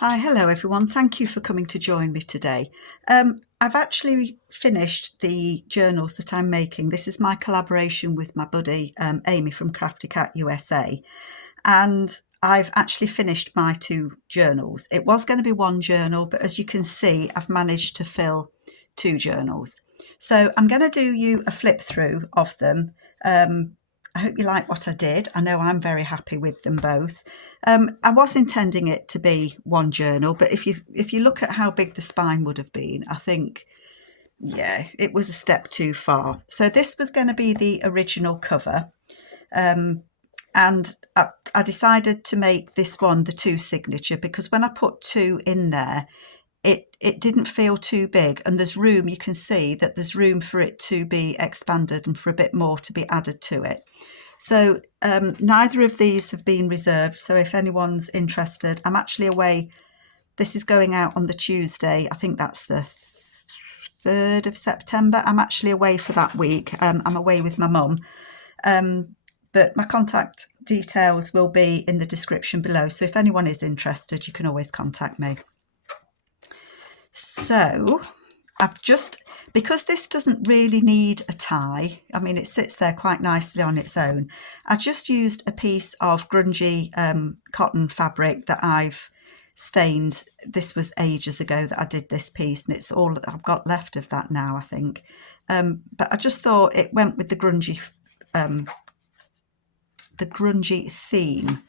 Hi, hello everyone. Thank you for coming to join me today. I've actually finished the journals that I'm making. This is my collaboration with my buddy Amy from Crafty Cat USA, and I've actually finished my two journals. It was going to be one journal, but as you can see, I've managed to fill two journals. So I'm going to do you a flip through of them. I hope you like what I did. I know I'm very happy with them both. I was intending it to be one journal, but if you look at how big the spine would have been, I think, yeah, it was a step too far. So this was going to be the original cover. And I decided to make this one the two signature because when I put two in there, it didn't feel too big, and there's room, you can see that there's room for it to be expanded and for a bit more to be added to it. So neither of these have been reserved, so if anyone's interested, I'm actually away. This is going out on the Tuesday, I think that's the 3rd of September. I'm actually away for that week. I'm away with my mum, but my contact details will be in the description below, so if anyone is interested, you can always contact me. So because this doesn't really need a tie, I mean, it sits there quite nicely on its own, I just used a piece of grungy cotton fabric that I've stained. This was ages ago that I did this piece, and it's all that I've got left of that now, I think. But I just thought it went with the grungy theme.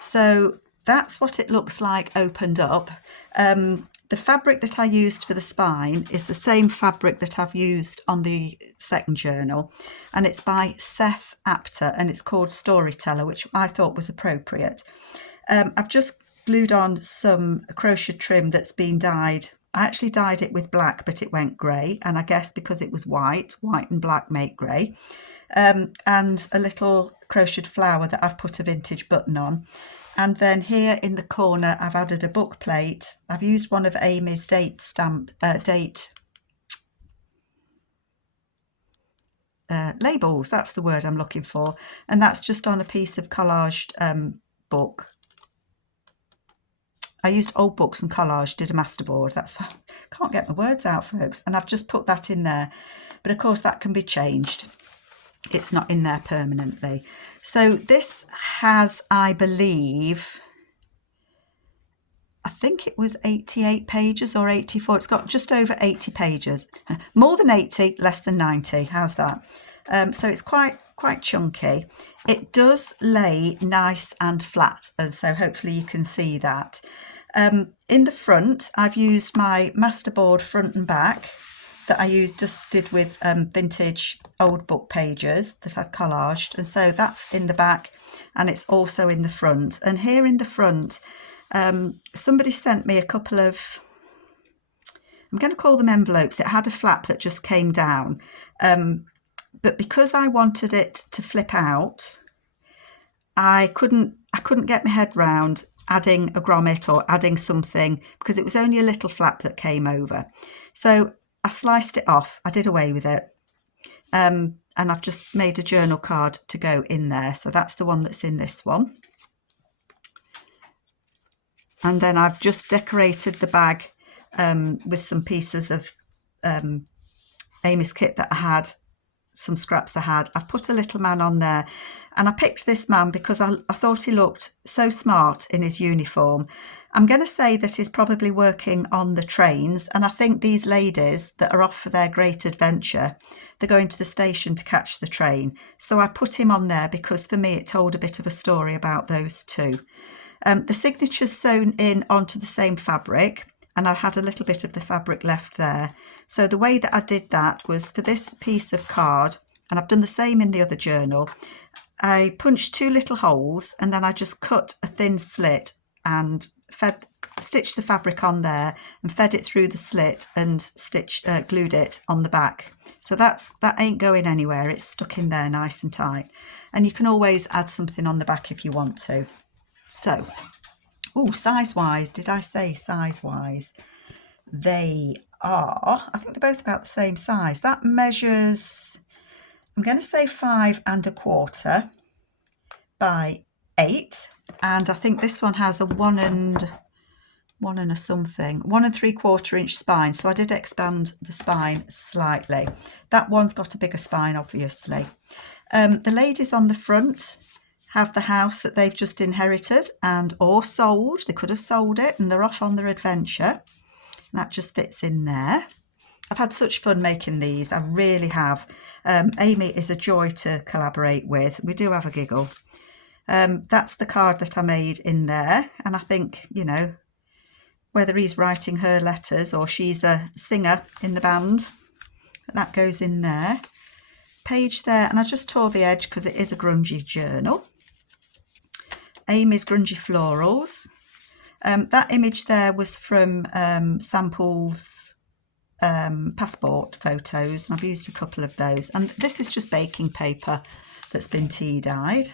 So that's what it looks like opened up. The fabric that I used for the spine is the same fabric that I've used on the second journal, and it's by Seth Apter, and it's called Storyteller, which I thought was appropriate. I've just glued on some crochet trim that's been dyed. I actually dyed it with black, but it went grey, and I guess because it was white and black make grey. And a little crocheted flower that I've put a vintage button on. And then here in the corner, I've added a book plate. I've used one of Amy's labels, that's the word I'm looking for. And that's just on a piece of collaged book. I used old books and collage, did a masterboard. That's why I can't get my words out, folks. And I've just put that in there. But of course, that can be changed. It's not in there permanently. So this has, I believe, I think it was 88 pages or 84. It's got just over 80 pages. More than 80, less than 90. How's that? So it's quite chunky. It does lay nice and flat, and so hopefully you can see that. In the front, I've used my masterboard front and back that I did with vintage old book pages that I'd collaged, and so that's in the back and it's also in the front. And here in the front, somebody sent me a couple of, I'm going to call them envelopes. It had a flap that just came down, but because I wanted it to flip out, I couldn't get my head round adding a grommet or adding something because it was only a little flap that came over. So I sliced it off, I did away with it, and I've just made a journal card to go in there. So that's the one that's in this one. And then I've just decorated the bag with some pieces of Amy's kit that I had, some scraps I had. I've put a little man on there, and I picked this man because I thought he looked so smart in his uniform. I'm going to say that he's probably working on the trains, and I think these ladies that are off for their great adventure, they're going to the station to catch the train. So I put him on there because for me it told a bit of a story about those two. The signature's sewn in onto the same fabric, and I had a little bit of the fabric left there. So the way that I did that was for this piece of card, and I've done the same in the other journal, I punched two little holes and then I just cut a thin slit and stitched the fabric on there and fed it through the slit and glued it on the back. So that ain't going anywhere. It's stuck in there nice and tight. And you can always add something on the back if you want to. So, size-wise, did I say size-wise? They are, I think they're both about the same size. That measures, I'm going to say 5 1/4 by 8. And I think this one has a 1 1 and a something, 1 3/4 inch spine. So I did expand the spine slightly. That one's got a bigger spine, obviously. The ladies on the front have the house that they've just inherited and or sold. They could have sold it and they're off on their adventure. That just fits in there. I've had such fun making these. I really have. Amy is a joy to collaborate with. We do have a giggle. That's the card that I made in there. And I think, you know, whether he's writing her letters or she's a singer in the band, that goes in there. Page there, and I just tore the edge because it is a grungy journal. Amy's Grungy Florals. That image there was from Sample's passport photos, and I've used a couple of those. And this is just baking paper that's been tea dyed.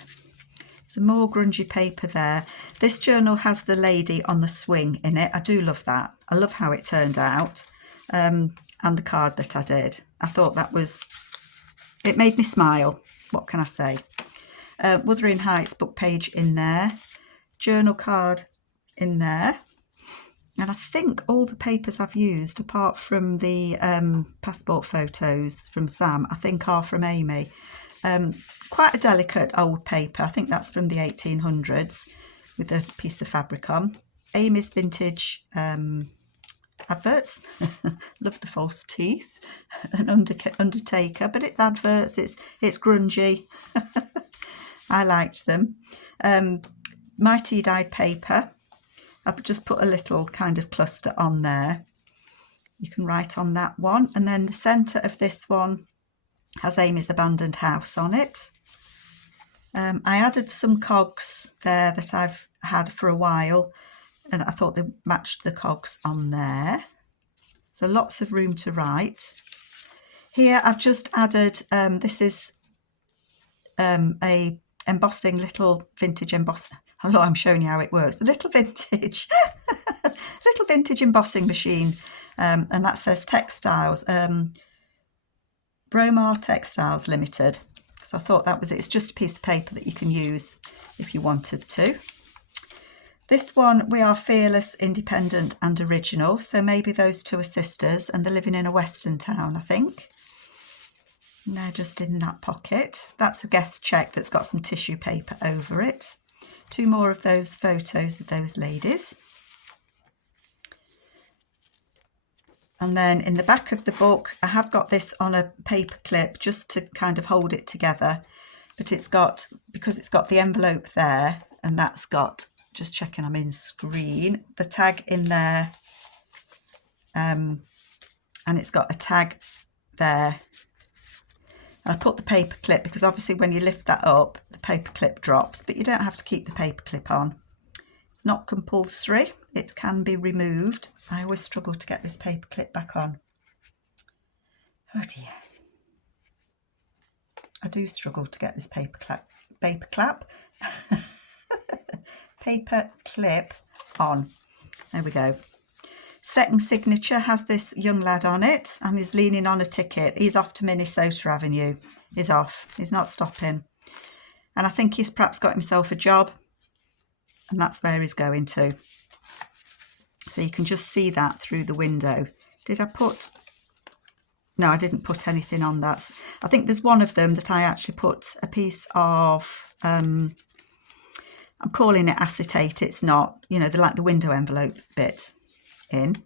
Some more grungy paper there. This journal has the lady on the swing in it. I do love that. I love how it turned out. And the card that I did. I thought that was, it made me smile. What can I say? Wuthering Heights book page in there. Journal card in there. And I think all the papers I've used, apart from the passport photos from Sam, I think are from Amy. Quite a delicate old paper. I think that's from the 1800s with a piece of fabric on. Amy's vintage adverts. Love the false teeth. An Undertaker, but it's adverts. It's grungy. I liked them. My tea dyed paper. I've just put a little kind of cluster on there. You can write on that one. And then the centre of this one has Amy's abandoned house on it. I added some cogs there that I've had for a while, and I thought they matched the cogs on there. So lots of room to write. Here I've just added, this is a embossing, little vintage embossing. Hello, I'm showing you how it works. The little vintage, little vintage embossing machine, and that says Textiles, Bromar Textiles Limited. So I thought that was it. It's just a piece of paper that you can use if you wanted to. This one, We Are Fearless, Independent and Original. So maybe those two are sisters and they're living in a western town, I think. And they're just in that pocket. That's a guest check that's got some tissue paper over it. 2 more of those photos of those ladies. And then in the back of the book, I have got this on a paper clip just to kind of hold it together. But it's got, because it's got the envelope there, and that's got, just checking I'm in screen, the tag in there. And it's got a tag there. And I put the paper clip because obviously when you lift that up, the paper clip drops, but you don't have to keep the paper clip on. It's not compulsory. It can be removed. I always struggle to get this paper clip back on. Oh dear. I do struggle to get this paper clip on. There we go. Second signature has this young lad on it and he's leaning on a ticket. He's off to Minnesota Avenue. He's off. He's not stopping. And I think he's perhaps got himself a job and that's where he's going to. So you can just see that through the window. Did I put... No, I didn't put anything on that. I think there's one of them that I actually put a piece of... I'm calling it acetate. It's not, you know, like the window envelope bit in.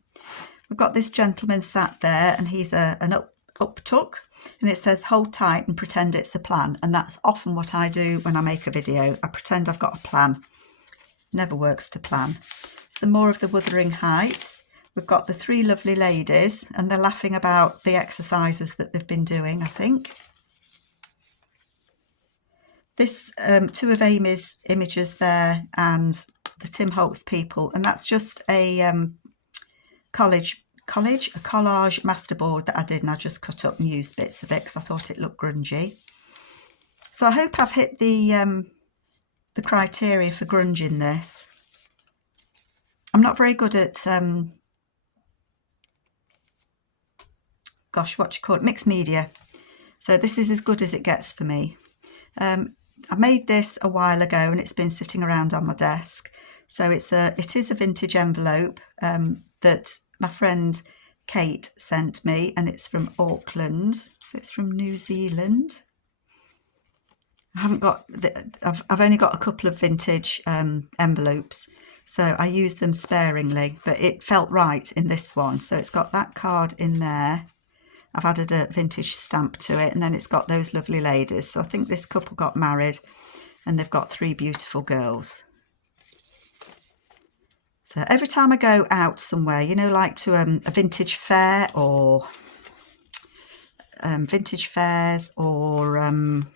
We've got this gentleman sat there and he's an uptuck and it says hold tight and pretend it's a plan. And that's often what I do when I make a video. I pretend I've got a plan. Never works to plan. Some more of the Wuthering Heights. We've got the 3 lovely ladies and they're laughing about the exercises that they've been doing, I think. This 2 of Amy's images there and the Tim Holtz people, and that's just a collage masterboard that I did, and I just cut up and used bits of it because I thought it looked grungy. So I hope I've hit the criteria for grunge in this. I'm not very good at gosh, what do you call it? Mixed media. So this is as good as it gets for me. I made this a while ago and it's been sitting around on my desk. So it is a vintage envelope that my friend Kate sent me, and it's from Auckland, so it's from New Zealand. I haven't got, I've only got a couple of vintage envelopes, so I used them sparingly, but it felt right in this one. So it's got that card in there. I've added a vintage stamp to it, and then it's got those lovely ladies. So I think this couple got married and they've got 3 beautiful girls. So every time I go out somewhere, you know, like to a vintage fair or vintage fairs or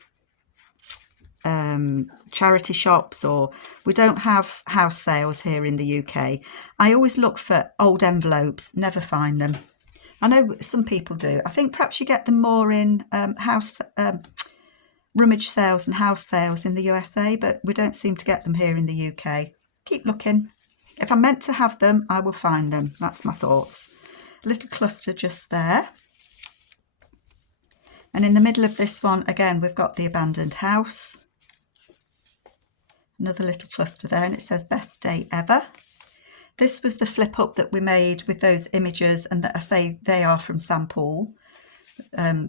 charity shops, or we don't have house sales here in the UK, I always look for old envelopes, never find them. I know some people do. I think perhaps you get them more in rummage sales and house sales in the USA, but we don't seem to get them here in the UK. Keep looking. If I'm meant to have them, I will find them. That's my thoughts. A little cluster just there. And in the middle of this one, again, we've got the abandoned house. Another little cluster there, and it says best day ever. This was the flip up that we made with those images, and that I say they are from St. Paul. God,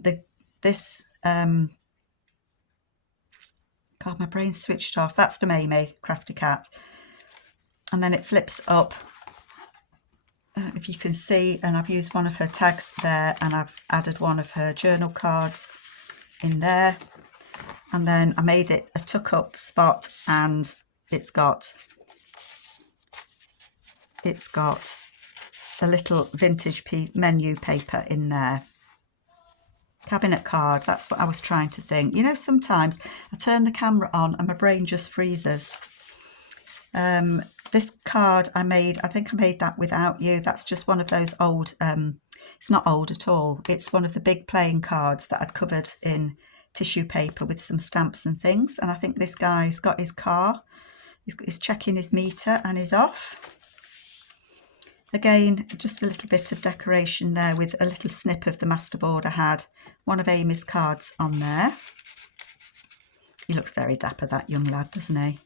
my brain's switched off. That's from Amy, Crafty Cat. And then it flips up. I don't know if you can see, and I've used one of her tags there, and I've added one of her journal cards in there. And then I made it a tuck up spot, and it's got a little vintage menu paper in there. Cabinet card, that's what I was trying to think. You know, sometimes I turn the camera on and my brain just freezes. This card I made, I think I made that without you. That's just one of those old, it's not old at all. It's one of the big playing cards that I'd covered in tissue paper with some stamps and things. And I think this guy's got his car. He's checking his meter and he's off. Again, just a little bit of decoration there with a little snip of the masterboard I had. One of Amy's cards on there. He looks very dapper, that young lad, doesn't he?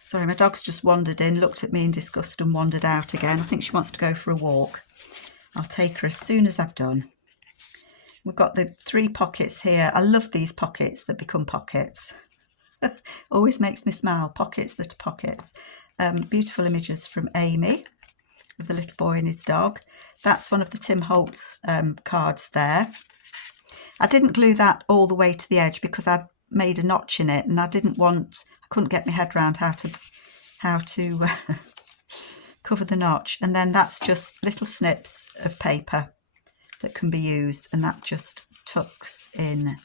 Sorry, my dog's just wandered in, looked at me in disgust and wandered out again. I think she wants to go for a walk. I'll take her as soon as I've done. We've got the 3 pockets here. I love these pockets that become pockets. Always makes me smile. Pockets that are pockets. Beautiful images from Amy with the little boy and his dog. That's one of the Tim Holtz cards there. I didn't glue that all the way to the edge because I'd made a notch in it, and I couldn't get my head around how to cover the notch. And then that's just little snips of paper that can be used, and that just tucks in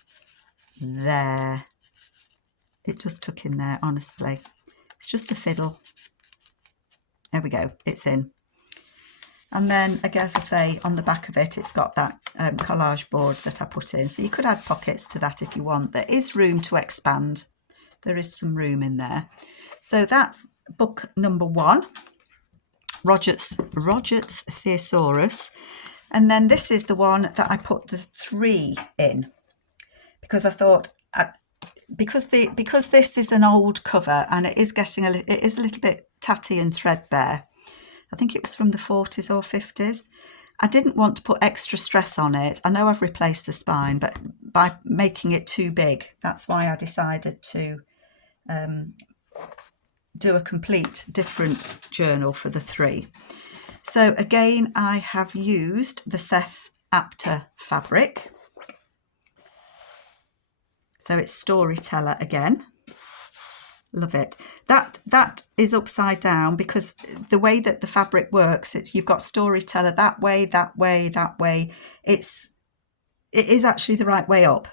there. It just tuck in there, honestly. It's just a fiddle. There we go, it's in. And then, again, as I say, on the back of it, it's got that collage board that I put in. So you could add pockets to that if you want. There is room to expand. There is some room in there. So that's book number 1, Rogert's Thesaurus. And then this is the one that I put the 3 in, because I thought, because this is an old cover and it is a little bit tatty and threadbare. I think it was from the 40s or 50s. I didn't want to put extra stress on it. I know I've replaced the spine, but by making it too big, that's why I decided to do a complete different journal for the 3. So again, I have used the Seth Apter fabric. So it's Storyteller again. Love it. That is upside down because the way that the fabric works, you've got Storyteller that way, that way, that way. It is actually the right way up,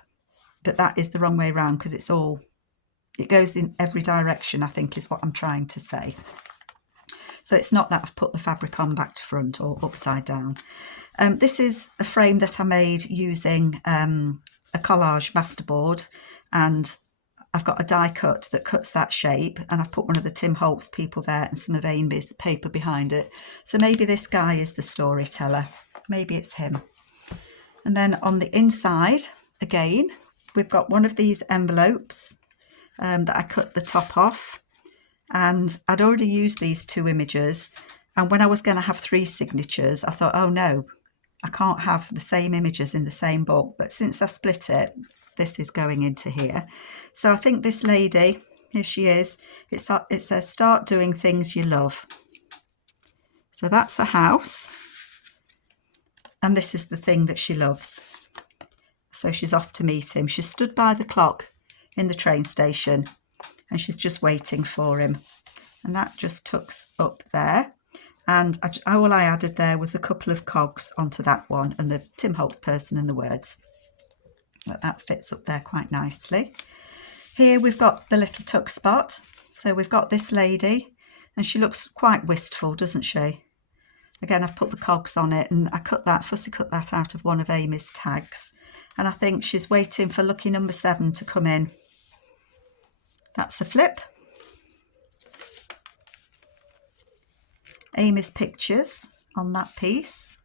but that is the wrong way around because it goes in every direction, I think is what I'm trying to say. So it's not that I've put the fabric on back to front or upside down. This is a frame that I made using a collage masterboard, and I've got a die cut that cuts that shape, and I've put one of the Tim Holtz people there and some of Amy's paper behind it. So maybe this guy is the storyteller. Maybe it's him. And then on the inside, again, we've got one of these envelopes that I cut the top off. and I'd already used these 2 images, and when I was going to have 3 signatures, I thought, oh no, I can't have the same images in the same book. But since I split it, this is going into here. So I think this lady, here she is, it says start doing things you love. So that's the house, and this is the thing that she loves. So she's off to meet him. She stood by the clock in the train station and she's just waiting for him. And that just tucks up there. And all I added there was a couple of cogs onto that one and the Tim Holtz person and the words. But that fits up there quite nicely. Here we've got the little tuck spot. So we've got this lady and she looks quite wistful, doesn't she? Again, I've put the cogs on it, and I fussy cut that out of one of Amy's tags. And I think she's waiting for lucky number 7 to come in. That's a flip. Amy's pictures on that piece.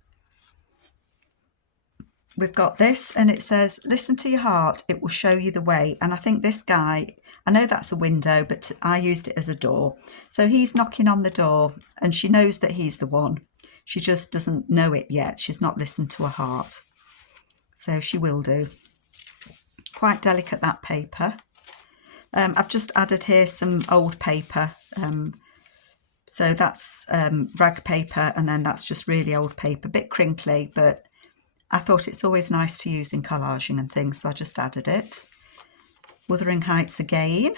We've got this, and it says, listen to your heart, it will show you the way. And I think this guy, I know that's a window, but I used it as a door. So he's knocking on the door, and she knows that he's the one. She just doesn't know it yet. She's not listened to her heart. So she will do. Quite delicate, that paper. I've just added here some old paper. So that's rag paper, and then that's just really old paper. A bit crinkly, but I thought it's always nice to use in collaging and things, so I just added it. Wuthering Heights again.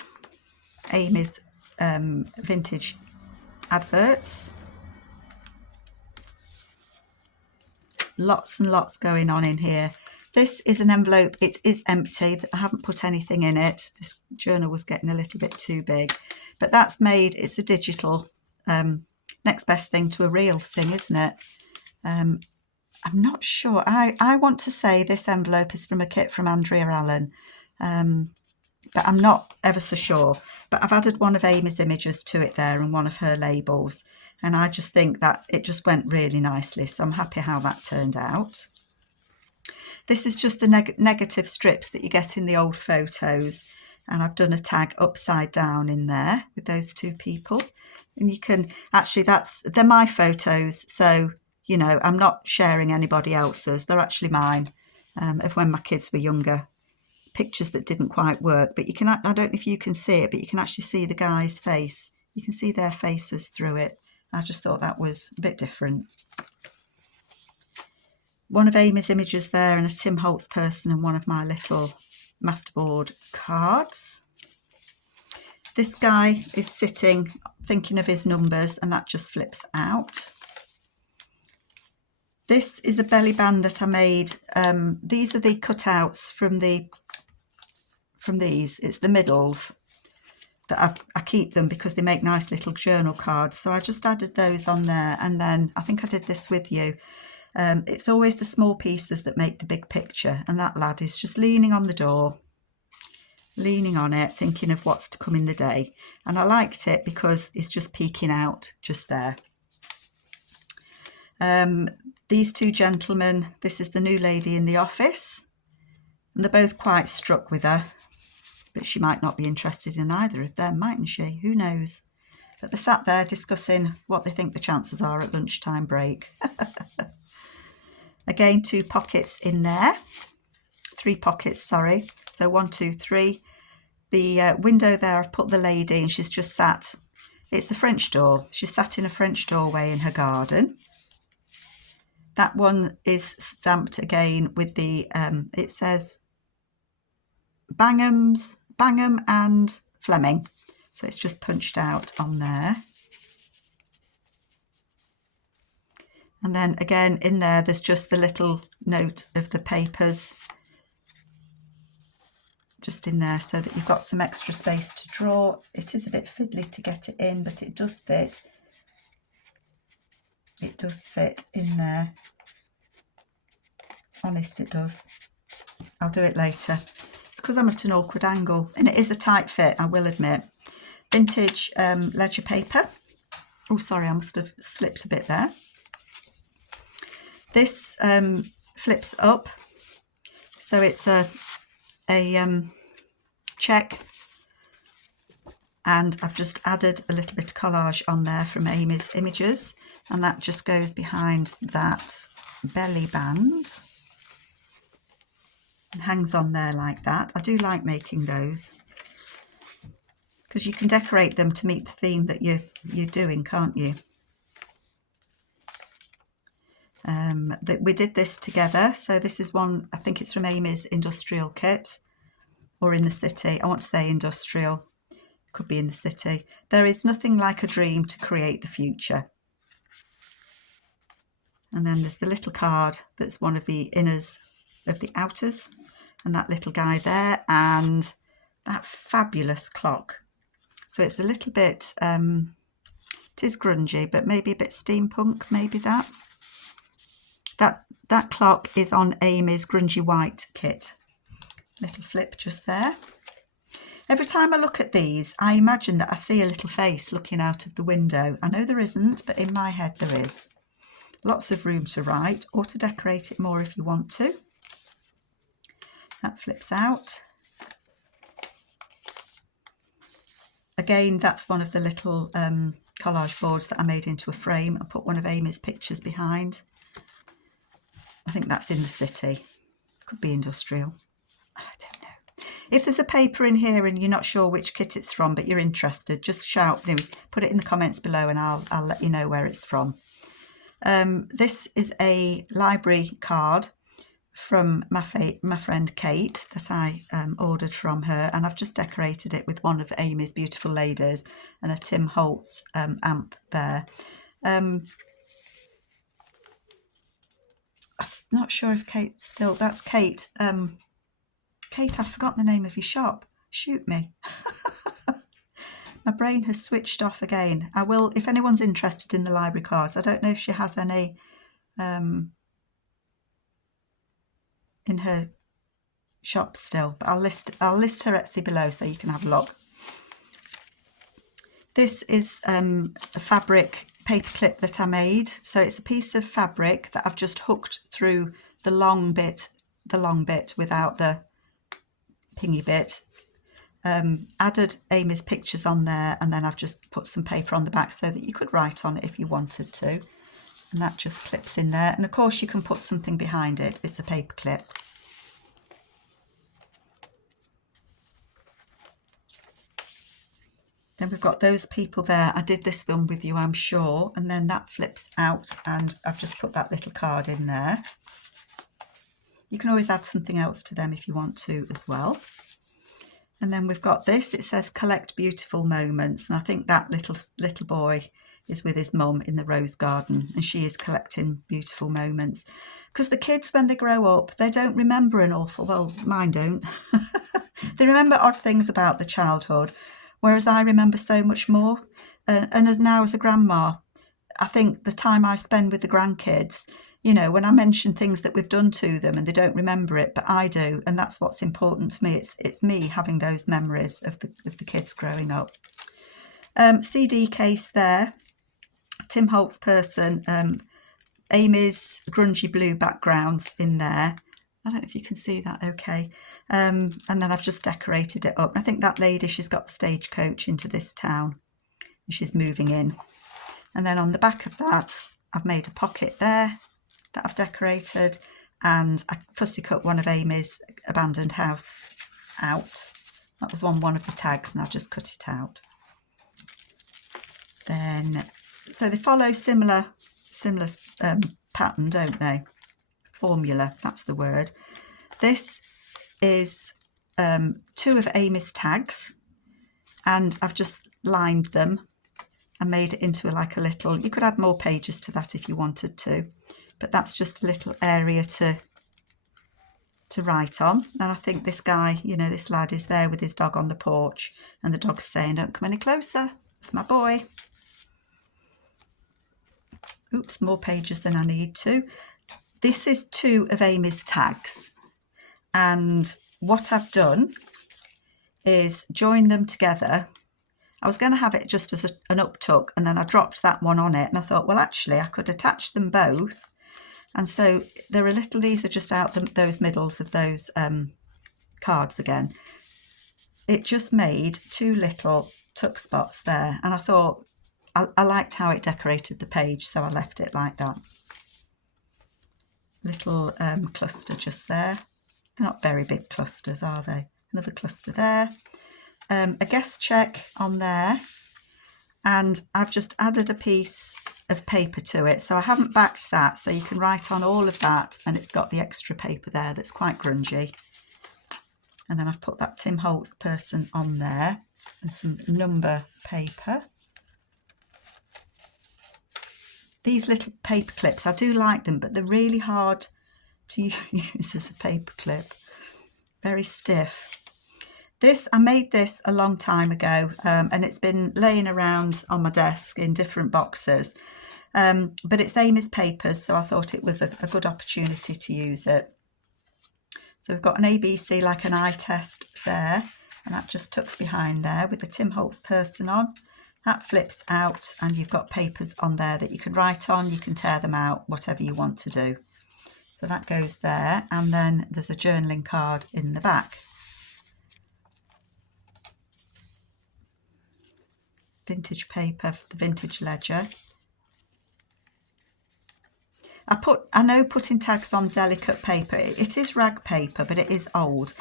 Amy's vintage adverts. Lots and lots going on in here. This is an envelope. It is empty. I haven't put anything in it. This journal was getting a little bit too big. But that's made, it's a digital next best thing to a real thing, isn't it? I'm not sure. I want to say this envelope is from a kit from Andrea Allen. But I'm not ever so sure. But I've added one of Amy's images to it there and one of her labels. And I just think that it just went really nicely. So I'm happy how that turned out. This is just the negative strips that you get in the old photos. And I've done a tag upside down in there with those 2 people. And you can, actually they're my photos. So, you know, I'm not sharing anybody else's. They're actually mine of when my kids were younger. Pictures that didn't quite work. But you can, I don't know if you can see it, but you can actually see the guy's face. You can see their faces through it. I just thought that was a bit different. One of Amy's images there and a Tim Holtz person and one of my little masterboard cards. This guy is sitting thinking of his numbers and that just flips out. This is a belly band that I made. These are the cutouts from these. It's the middles that I keep them because they make nice little journal cards. So I just added those on there, and then I think I did this with you. It's always the small pieces that make the big picture, and that lad is just leaning on the door, leaning on it, thinking of what's to come in the day. And I liked it because it's just peeking out just there. These 2 gentlemen, this is the new lady in the office, and they're both quite struck with her. But she might not be interested in either of them, mightn't she? Who knows? But they're sat there discussing what they think the chances are at lunchtime break. Again, 2 pockets in there. 3 pockets, sorry. So 1, 2, 3. The window there, I've put the lady and she's just sat. It's the French door. She's sat in a French doorway in her garden. That one is stamped again with the, it says Bangham and Fleming. So it's just punched out on there. And then again in there, there's just the little note of the papers just in there so that you've got some extra space to draw. It is a bit fiddly to get it in, but it does fit. It does fit in there. Honest, it does. I'll do it later. It's because I'm at an awkward angle, and it is a tight fit, I will admit. Vintage ledger paper. Oh, sorry, I must have slipped a bit there. This flips up, so it's a check And I've just added a little bit of collage on there from Amy's images, and that just goes behind that belly band and hangs on there like that. I do like making those because you can decorate them to meet the theme that you're doing, can't you? That we did this together, so this is one, I think it's from Amy's industrial kit, or in the city. I want to say industrial, could be in the city. There is nothing like a dream to create the future. And then there's the little card that's one of the inners of the outers, and that little guy there, and that fabulous clock. So it's a little bit, it is grungy, but maybe a bit steampunk, maybe that. That clock is on Amy's Grungy White kit. Little flip just there. Every time I look at these, I imagine that I see a little face looking out of the window. I know there isn't, but in my head there is. Lots of room to write or to decorate it more if you want to. That flips out. Again, that's one of the little collage boards that I made into a frame. I put one of Amy's pictures behind. I think that's in the city. Could be industrial. I don't know. If there's a paper in here and you're not sure which kit it's from, but you're interested, just shout, put it in the comments below and I'll let you know where it's from. This is a library card from my friend Kate that I ordered from her, and I've just decorated it with one of Amy's beautiful ladies and a Tim Holtz amp there. I'm not sure if Kate's still, that's Kate. Kate, I've forgotten the name of your shop. Shoot me. My brain has switched off again. I will, if anyone's interested in the library cards, I don't know if she has any in her shop still, but I'll list her Etsy below so you can have a look. This is a fabric paperclip that I made. So it's a piece of fabric that I've just hooked through the long bit without the pingy bit. Added Amy's pictures on there, and then I've just put some paper on the back so that you could write on it if you wanted to. And that just clips in there. And of course you can put something behind it. It's a paper clip. Then we've got those people there. I did this one with you, I'm sure. And then that flips out and I've just put that little card in there. You can always add something else to them if you want to as well. And then we've got this. It says collect beautiful moments. And I think that little boy is with his mum in the rose garden, and she is collecting beautiful moments. Because the kids, when they grow up, they don't remember an awful, well, mine don't. They remember odd things about the childhood, whereas I remember so much more. And as a grandma, I think the time I spend with the grandkids, when I mention things that we've done to them and they don't remember it, but I do, and that's what's important to me. It's me having those memories of the kids growing up. CD case there, Tim Holtz person, Amy's grungy blue backgrounds in there. I don't know if you can see that okay. And then I've just decorated it up. I think that lady, she's got the stagecoach into this town and she's moving in. And then on the back of that, I've made a pocket there that I've decorated, and I fussy cut one of Amy's abandoned house out. That was on one of the tags and I've just cut it out. Then, so they follow similar pattern, don't they? Formula, that's the word. This is 2 of Amy's tags, and I've just lined them and made it into like a little, you could add more pages to that if you wanted to, but that's just a little area to write on. And I think this guy, this lad is there with his dog on the porch, and the dog's saying, don't come any closer, it's my boy. Oops, more pages than I need to. This is 2 of Amy's tags, and what I've done is join them together. I was going to have it just as an uptuck, and then I dropped that one on it, and I thought, well, actually I could attach them both. And so they're these are just out those middles of those cards again. It just made 2 little tuck spots there, and I thought I liked how it decorated the page, so I left it like that. Little cluster just there. They're not very big clusters, are they? Another cluster there. A guest check on there, and I've just added a piece of paper to it, so I haven't backed that, so you can write on all of that, and it's got the extra paper there that's quite grungy. And then I've put that Tim Holtz person on there and some number paper. These little paper clips, I do like them, but they're really hard to use as a paper clip. Very stiff. I made this a long time ago, and it's been laying around on my desk in different boxes. But it's Amy's papers, so I thought it was a good opportunity to use it. So we've got an ABC, like an eye test there, and that just tucks behind there with the Tim Holtz person on. That flips out, and you've got papers on there that you can write on, you can tear them out, whatever you want to do. So that goes there, and then there's a journaling card in the back. Vintage paper for the vintage ledger. I know putting tags on delicate paper, it is rag paper, but it is old.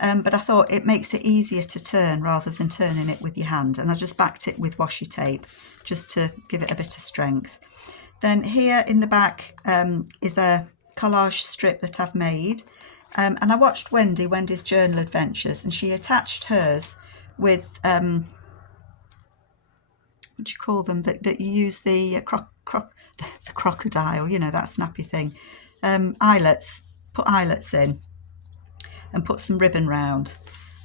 But I thought it makes it easier to turn rather than turning it with your hand. And I just backed it with washi tape just to give it a bit of strength. Then here in the back is a collage strip that I've made. And I watched Wendy's Journal Adventures, and she attached hers with, what do you call them, that you use the crocodile, you know, that snappy thing. Eyelets, put eyelets in and put some ribbon round.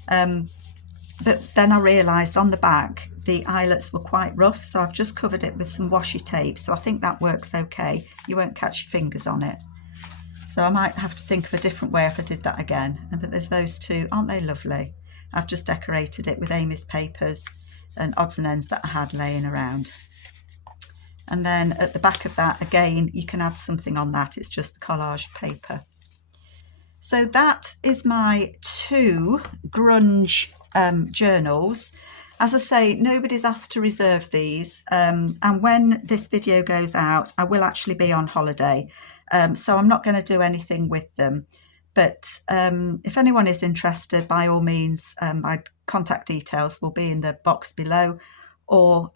But then I realised on the back the eyelets were quite rough, so I've just covered it with some washi tape, so I think that works okay. You won't catch your fingers on it. So I might have to think of a different way if I did that again. But there's those two, aren't they lovely? I've just decorated it with Amy's papers and odds and ends that I had laying around. And then at the back of that, again, you can add something on that. It's just the collage paper. So that is my 2 grunge journals. As I say, nobody's asked to reserve these. And when this video goes out, I will actually be on holiday. So I'm not going to do anything with them. But if anyone is interested, by all means, my contact details will be in the box below. Or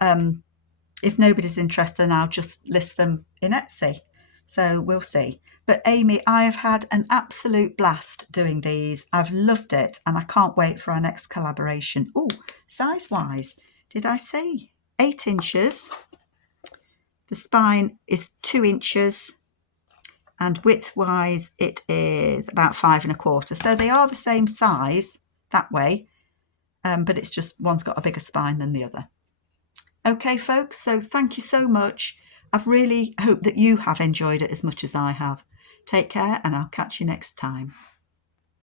if nobody's interested, then I'll just list them in Etsy. So we'll see. But Amy, I have had an absolute blast doing these. I've loved it, and I can't wait for our next collaboration. Oh, size-wise, did I say 8 inches? The spine is 2 inches, and width-wise, it is about 5 1/4. So they are the same size that way, but it's just one's got a bigger spine than the other. Okay, folks, so thank you so much. I've really hoped that you have enjoyed it as much as I have. Take care, and I'll catch you next time.